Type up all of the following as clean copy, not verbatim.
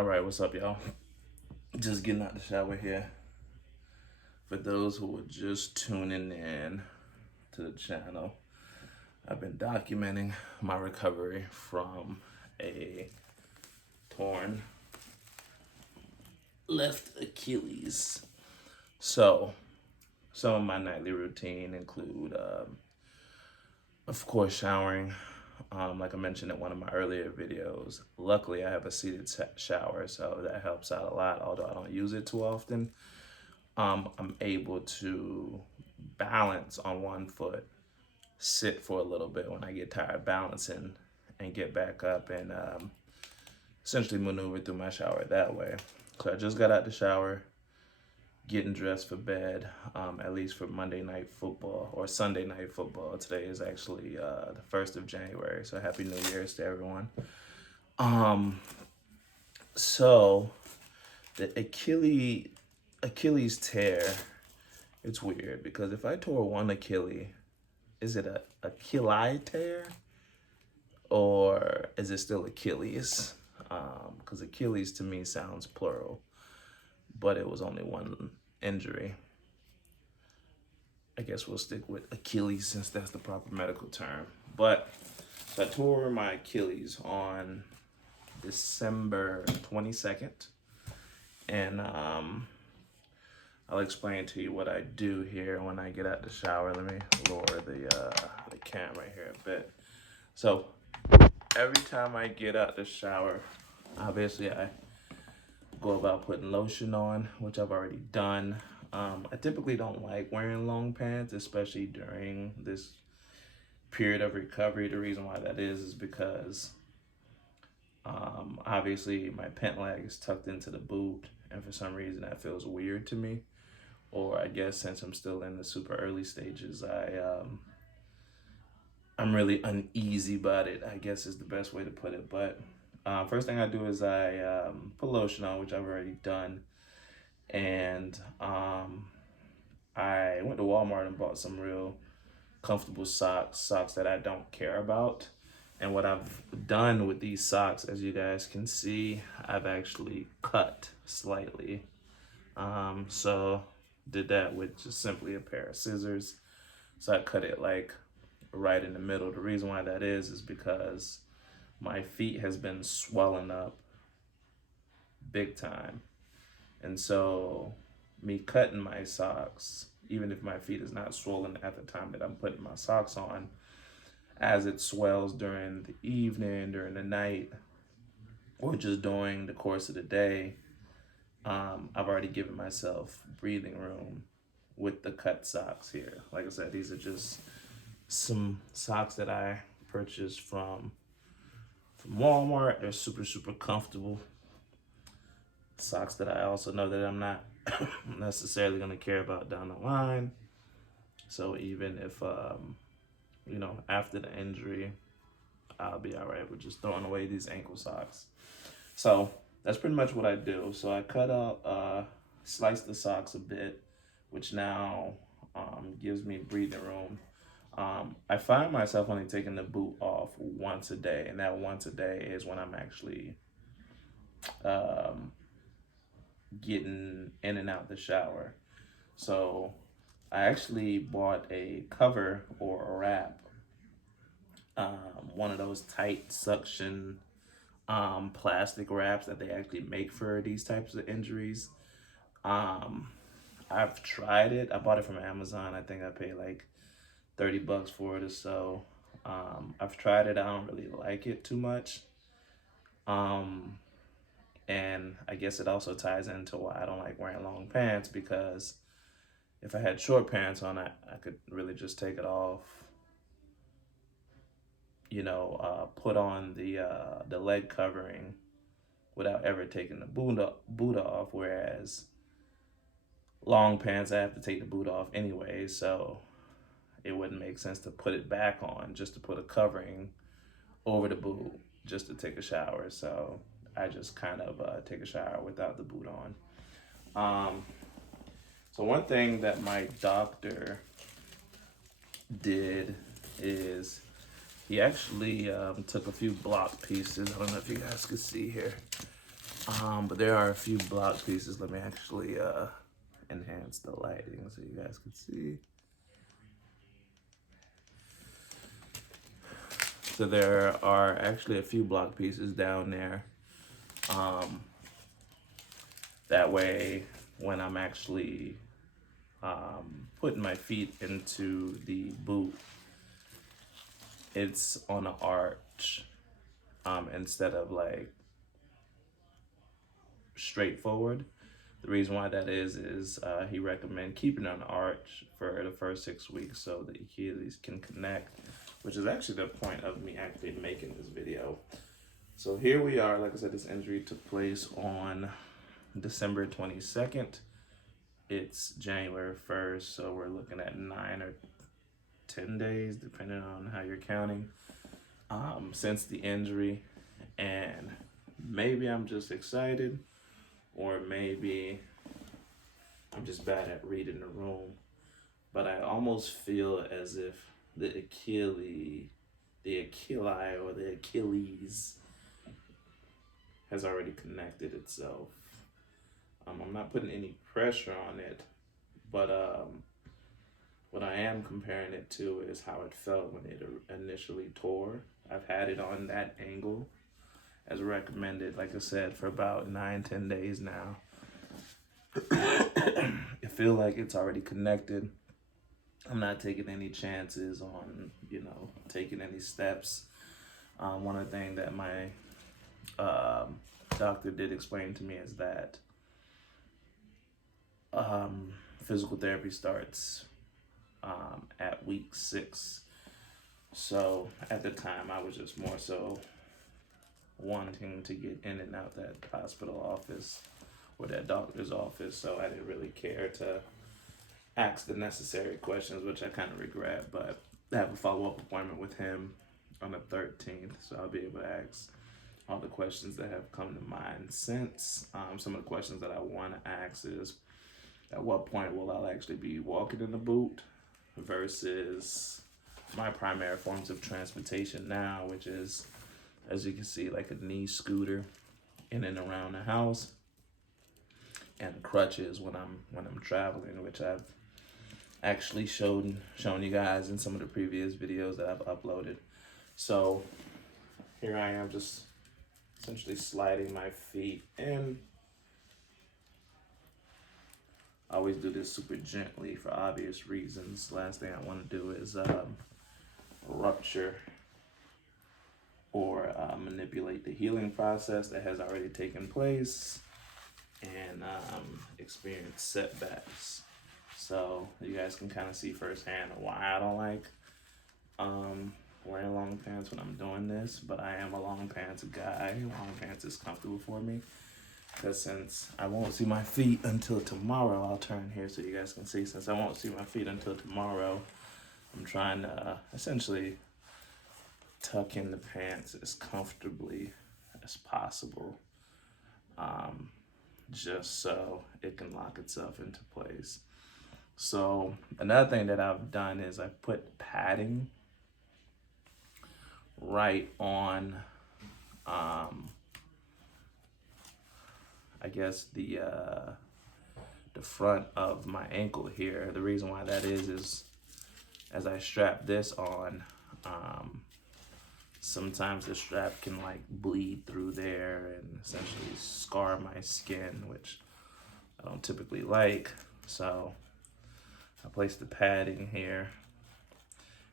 All right, what's up, y'all? Just getting out the shower here. For those who are just tuning in to the channel, I've been documenting my recovery from a torn left Achilles. So, some of my nightly routine include, of course, showering. Like I mentioned in one of my earlier videos, luckily I have a seated shower, so that helps out a lot, although I don't use it too often. I'm able to balance on one foot, sit for a little bit when I get tired balancing, and get back up and essentially maneuver through my shower that way. So I just got out the shower, getting dressed for bed, at least for Monday night football or Sunday night football. Today is actually the 1st of January, so Happy New Year's to everyone. Um, so the Achilles tear, it's weird because if I tore one Achilles, is it a Achilles tear or is it still Achilles? Because Achilles to me sounds plural, but it was only one injury. I guess we'll stick with Achilles since that's the proper medical term. But so I tore my Achilles on December 22nd, and I'll explain to you what I do here when I get out the shower. Let me lower the camera here a bit. So every time I get out the shower, obviously I go about putting lotion on, which I've already done. I typically don't like wearing long pants, especially during this period of recovery. The reason why that is because obviously my pant leg is tucked into the boot, and for some reason that feels weird to me. Or I guess since I'm still in the super early stages, I'm really uneasy about it, I guess is the best way to put it. But first thing I do is I put lotion on, which I've already done. And I went to Walmart and bought some real comfortable socks that I don't care about. And what I've done with these socks, as you guys can see, I've actually cut slightly. So did that with just simply a pair of scissors. So I cut it like right in the middle. The reason why that is because my feet has been swelling up big time. And so me cutting my socks, even if my feet is not swollen at the time that I'm putting my socks on, as it swells during the evening, during the night, or just during the course of the day, I've already given myself breathing room with the cut socks here. Like I said, these are just some socks that I purchased from Walmart. They're super, super comfortable. Socks that I also know that I'm not necessarily going to care about down the line. So even if, after the injury, I'll be all right with just throwing away these ankle socks. So that's pretty much what I do. So I cut out, slice the socks a bit, which now gives me breathing room. I find myself only taking the boot off once a day, and that once a day is when I'm actually getting in and out the shower. So I actually bought a cover or a wrap, one of those tight suction plastic wraps that they actually make for these types of injuries. I've tried it. I bought it from Amazon. I think I paid like $30 for it or so. I've tried it. I don't really like it too much. And I guess it also ties into why I don't like wearing long pants, because if I had short pants on, I could really just take it off, put on the leg covering without ever taking the boot off, whereas long pants, I have to take the boot off anyway, so it wouldn't make sense to put it back on just to put a covering over the boot just to take a shower. So I just kind of take a shower without the boot on. So one thing that my doctor did is he actually took a few block pieces. I don't know if you guys can see here. But there are a few block pieces. Let me actually enhance the lighting so you guys can see. So there are actually a few block pieces down there. That way, when I'm actually putting my feet into the boot, it's on an arch instead of like straightforward. The reason why that is he recommend keeping it on the arch for the first 6 weeks so the Achilles can connect, which is actually the point of me actually making this video. So here we are. Like I said, this injury took place on December 22nd. It's January 1st, so we're looking at 9 or 10 days, depending on how you're counting, since the injury. And maybe I'm just excited, or maybe I'm just bad at reading the room. But I almost feel as if the Achilles has already connected itself. I'm not putting any pressure on it, but what I am comparing it to is how it felt when it initially tore. I've had it on that angle as recommended, like I said, for about 9-10 days now. I feel like it's already connected. I'm not taking any chances on, taking any steps. One of the things that my doctor did explain to me is that physical therapy starts at week 6. So at the time, I was just more so wanting to get in and out that hospital office or that doctor's office. So I didn't really care to ask the necessary questions, which I kind of regret. But I have a follow-up appointment with him on the 13th, so I'll be able to ask all the questions that have come to mind since. Some of the questions that I want to ask is, at what point will I actually be walking in the boot versus my primary forms of transportation now, which is, as you can see, like a knee scooter in and around the house, and crutches when I'm traveling, which I've actually shown you guys in some of the previous videos that I've uploaded. So here I am, just essentially sliding my feet in. I always do this super gently for obvious reasons. Last thing I want to do is rupture or manipulate the healing process that has already taken place and experience setbacks. So you guys can kind of see firsthand why I don't like wearing long pants when I'm doing this, but I am a long pants guy. Long pants is comfortable for me. Because since I won't see my feet until tomorrow, I'll turn here so you guys can see. Since I won't see my feet until tomorrow, I'm trying to essentially tuck in the pants as comfortably as possible, just so it can lock itself into place. So another thing that I've done is I put padding right on I guess the front of my ankle here. The reason why that is as I strap this on, sometimes the strap can like bleed through there and essentially scar my skin, which I don't typically like. So I place the padding here,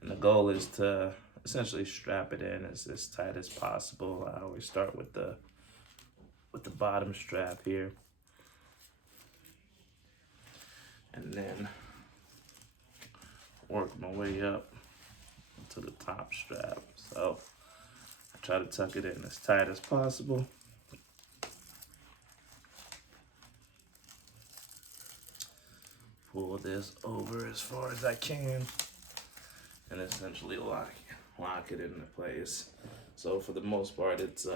and the goal is to essentially strap it in as tight as possible. I always start with the bottom strap here, and then work my way up to the top strap. So I try to tuck it in as tight as possible. Pull this over as far as I can and essentially lock it into place. So for the most part, it's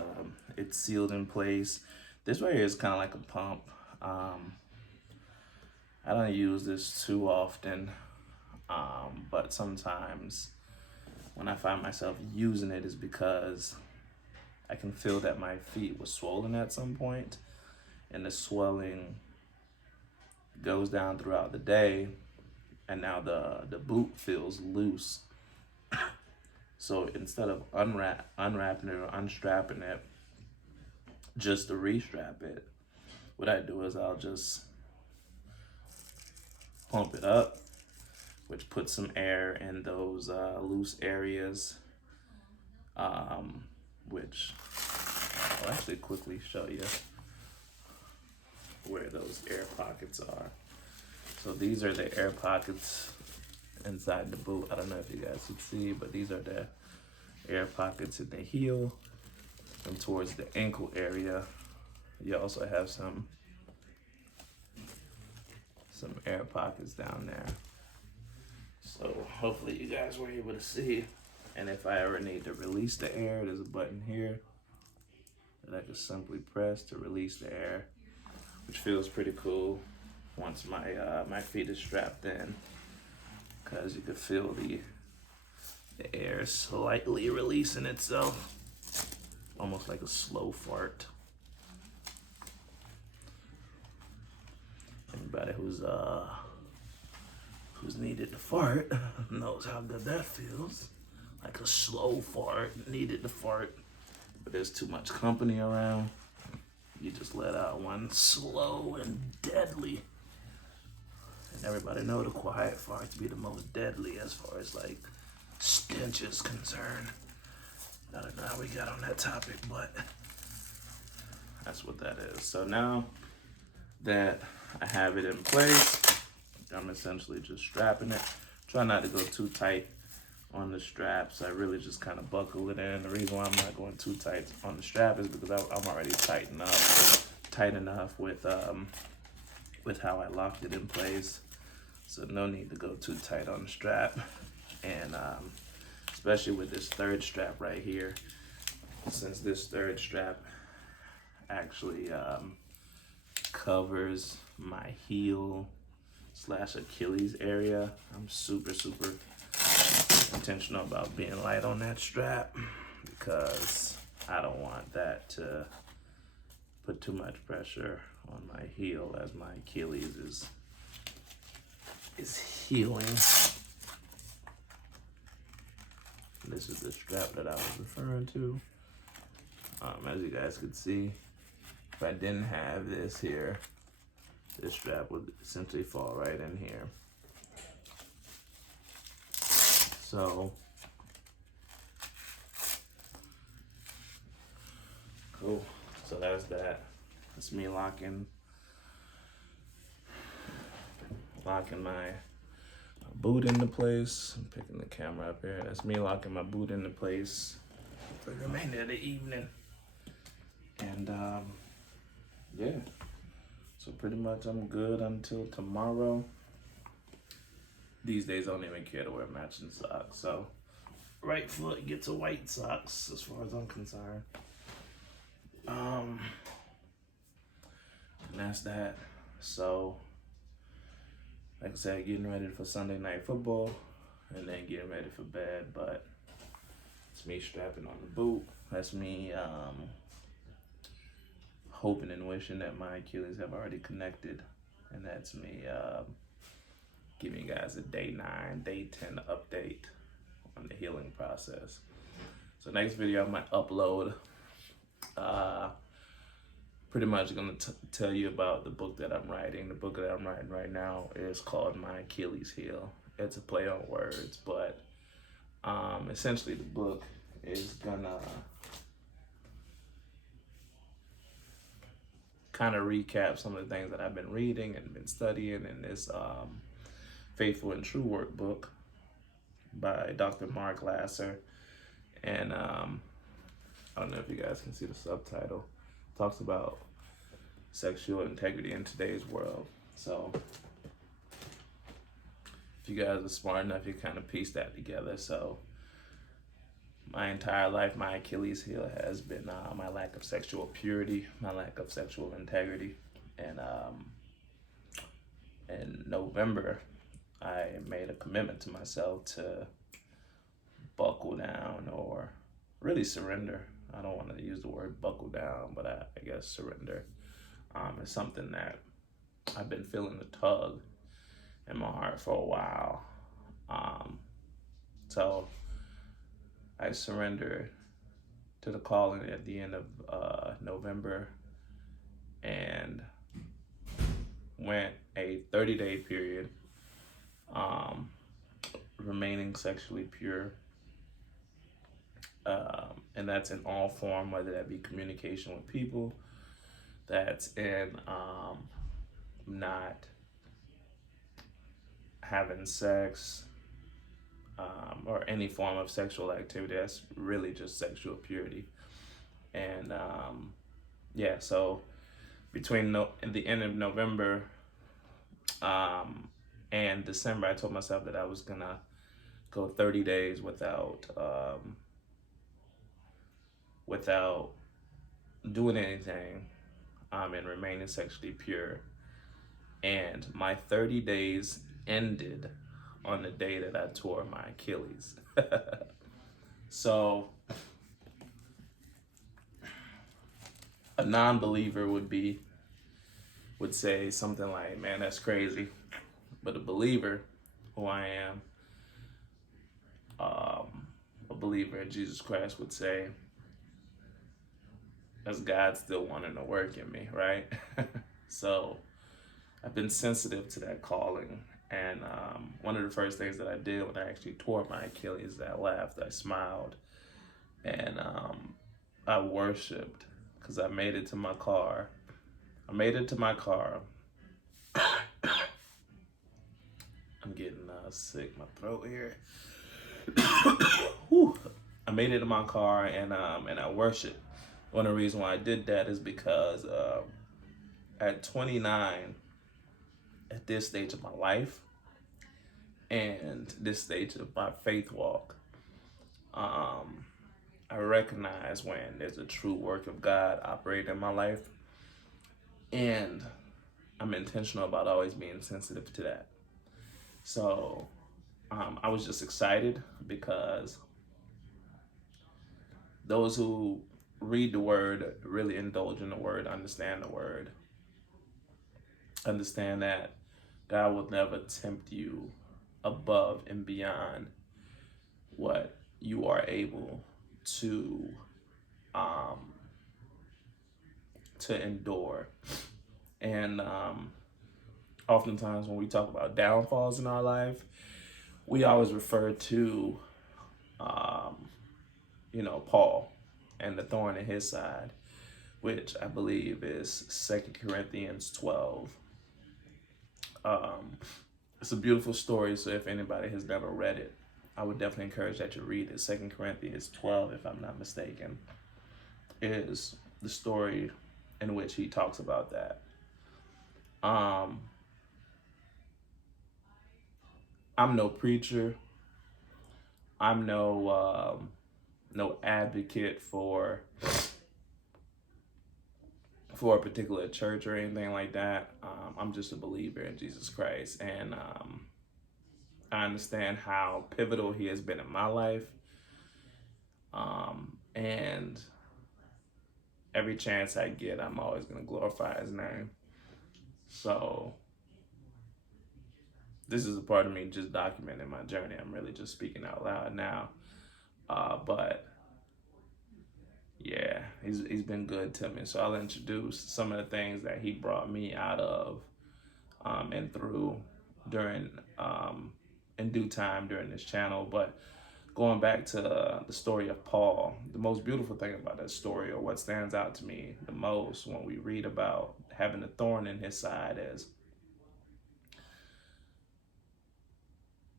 sealed in place. This right here is kind of like a pump. I don't use this too often, but sometimes when I find myself using it is because I can feel that my feet were swollen at some point, and the swelling goes down throughout the day, and now the boot feels loose. So instead of unwrapping it or unstrapping it, just to restrap it, what I do is I'll just pump it up, which puts some air in those loose areas, which I'll actually quickly show you where those air pockets are. So these are the air pockets inside the boot. I don't know if you guys can see, but these are the air pockets in the heel and towards the ankle area. You also have some air pockets down there. So hopefully you guys were able to see. And if I ever need to release the air, there's a button here that I can simply press to release the air, which feels pretty cool once my feet is strapped in, because you can feel the air slightly releasing itself, almost like a slow fart. Anybody who's needed to fart knows how good that feels. Like a slow fart, needed to fart, but there's too much company around. You just let out one slow and deadly. And everybody know the quiet farts be the most deadly as far as like stench is concerned. I don't know how we got on that topic, but that's what that is. So now that I have it in place, I'm essentially just strapping it. Try not to go too tight on the straps. I really just kind of buckle it in. The reason why I'm not going too tight on the strap is because I'm already tight enough with how I locked it in place. So no need to go too tight on the strap. And especially with this third strap right here, since this third strap actually covers my heel / Achilles area, I'm super intentional about being light on that strap, because I don't want that to put too much pressure on my heel as my Achilles is healing. This is the strap that I was referring to. As you guys could see, if I didn't have this here, this strap would essentially fall right in here. So, cool. So that's that. That's me locking my boot into place. I'm picking the camera up here. That's me locking my boot into place for the remainder of the evening. And yeah. So pretty much I'm good until tomorrow. These days I don't even care to wear matching socks. So right foot gets a white socks as far as I'm concerned. And that's that. So like I said, getting ready for Sunday night football and then getting ready for bed. But it's me strapping on the boot. That's me hoping and wishing that my Achilles have already connected. And that's me giving you guys a day 9, day 10 update on the healing process. So next video I might upload, pretty much gonna tell you about the book that I'm writing. The book that I'm writing right now is called My Achilles Heel. It's a play on words, but essentially the book is gonna kind of recap some of the things that I've been reading and been studying in this Faithful and True workbook by Dr. Mark Lasser. And I don't know if you guys can see the subtitle. It talks about sexual integrity in today's world. So if you guys are smart enough, you kind of piece that together. So my entire life, my Achilles heel has been my lack of sexual purity, my lack of sexual integrity. And in November, I made a commitment to myself to buckle down or really surrender I don't want to use the word buckle down, but I guess surrender is something that I've been feeling the tug in my heart for a while. Um, so I surrendered to the calling at the end of November and went a 30-day period, um, remaining sexually pure. And that's in all form, whether that be communication with people, that's in not having sex, or any form of sexual activity. That's really just sexual purity. And yeah, so between the end of November and December, I told myself that I was gonna go 30 days without doing anything, and remaining sexually pure. And my 30 days ended on the day that I tore my Achilles. So a non-believer would say something like, "Man, that's crazy." But a believer, who I am, a believer in Jesus Christ, would say, "That's God still wanting to work in me," right? So I've been sensitive to that calling. And one of the first things that I did when I actually tore my Achilles, I laughed, I smiled, and I worshiped because I made it to my car. I made it to my car. I'm getting sick, my throat here. Whew. I made it to my car, and I worshiped. One of the reasons why I did that is because at 29, at this stage of my life and this stage of my faith walk, I recognize when there's a true work of God operating in my life, and I'm intentional about always being sensitive to that. So I was just excited because those who read the word, really indulge in the word, understand the word, understand that God will never tempt you above and beyond what you are able to um, to endure. And oftentimes when we talk about downfalls in our life, we always refer to, um, Paul and the thorn in his side, which I believe is 2 Corinthians 12. Um, it's a beautiful story, so if anybody has never read it, I would definitely encourage that you read it. 2 Corinthians 12, if I'm not mistaken, is the story in which he talks about that. I'm no preacher. I'm no advocate for a particular church or anything like that. I'm just a believer in Jesus Christ, and I understand how pivotal he has been in my life. And every chance I get, I'm always going to glorify his name. So this is a part of me just documenting my journey. I'm really just speaking out loud now. But yeah, he's been good to me. So I'll introduce some of the things that he brought me out of and through during in due time during this channel. But going back to the story of Paul, the most beautiful thing about that story, or what stands out to me the most when we read about having a thorn in his side, is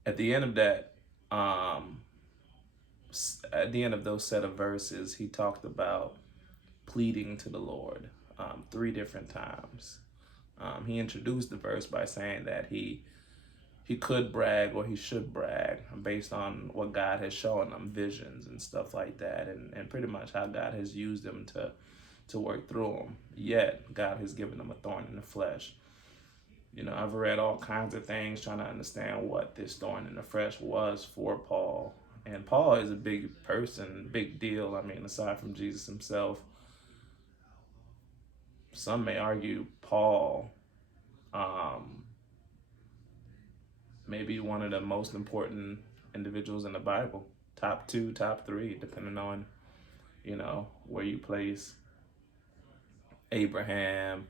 at the end of that, at the end of those set of verses, he talked about pleading to the Lord 3 different times. He introduced the verse by saying that he could brag, or he should brag, based on what God has shown him, visions and stuff like that, and pretty much how God has used him to work through them. Yet God has given him a thorn in the flesh. I've read all kinds of things trying to understand what this thorn in the flesh was for Paul, And Paul is a big person, big deal. I mean, aside from Jesus himself, some may argue Paul um, maybe one of the most important individuals in the Bible. Top two, top three, depending on, where you place Abraham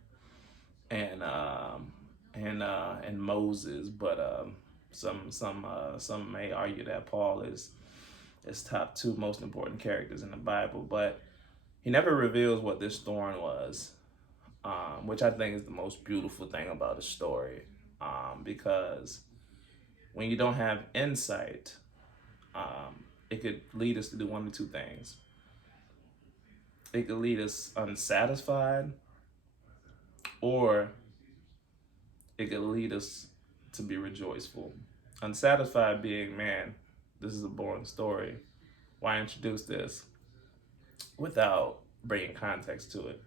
and and Moses. But some may argue that Paul is top two most important characters in the Bible. But he never reveals what this thorn was, which I think is the most beautiful thing about the story, because when you don't have insight, it could lead us to do one of two things. It could lead us unsatisfied, or it could lead us to be rejoiceful. Unsatisfied being, man, this is a boring story. Why introduce this without bringing context to it?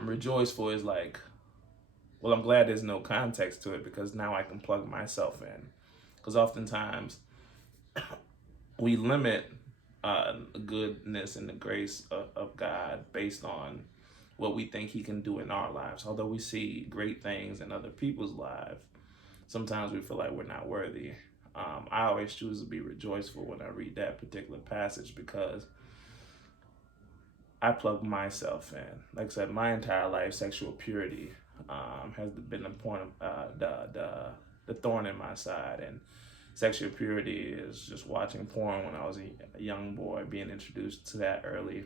Rejoiceful is like, well, I'm glad there's no context to it because now I can plug myself in. Because oftentimes we limit goodness and the grace of God based on what we think he can do in our lives. Although we see great things in other people's lives, sometimes we feel like we're not worthy. I always choose to be rejoiceful when I read that particular passage because I plug myself in. Like I said, my entire life, sexual purity has been the point of the thorn in my side. And sexual purity is just watching porn when I was a young boy, being introduced to that early,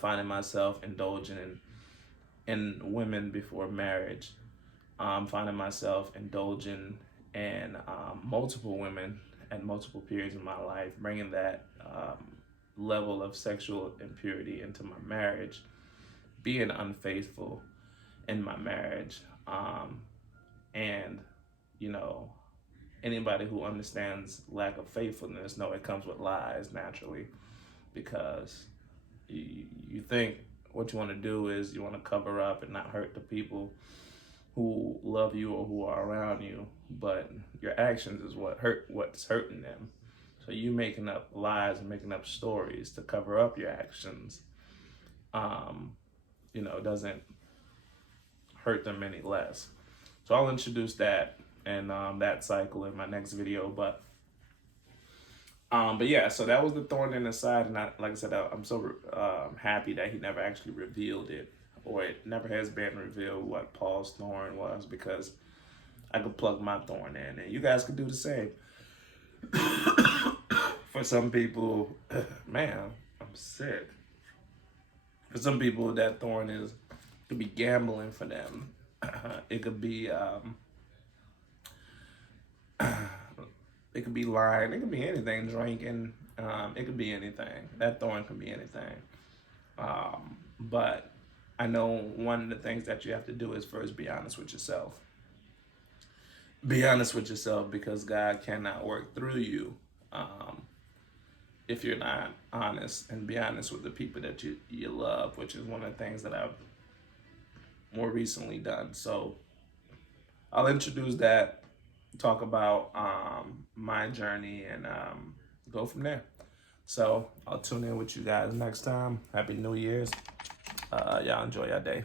finding myself indulging in women before marriage, finding myself indulging in multiple women at multiple periods in my life, bringing that level of sexual impurity into my marriage, being unfaithful in my marriage, and anybody who understands lack of faithfulness know it comes with lies naturally, because you think what you want to do is you want to cover up and not hurt the people who love you or who are around you, but your actions is what's hurting them. So you making up lies and making up stories to cover up your actions, doesn't hurt them any less. So I'll introduce that and that cycle in my next video. But yeah, so that was the thorn in the side, and like I said, I'm so happy that he never actually revealed it, or it never has been revealed what Paul's thorn was, because I could plug my thorn in, and you guys could do the same. For some people, man, I'm sick. For some people, that thorn could be gambling for them. It could be it could be lying. It could be anything. Drinking. It could be anything. That thorn could be anything. But I know one of the things that you have to do is first be honest with yourself. Be honest with yourself, because God cannot work through you if you're not honest, and be honest with the people that you love, which is one of the things that I've more recently done. So I'll introduce that, talk about my journey, and go from there. So I'll tune in with you guys next time. Happy New Year's. Y'all enjoy your day.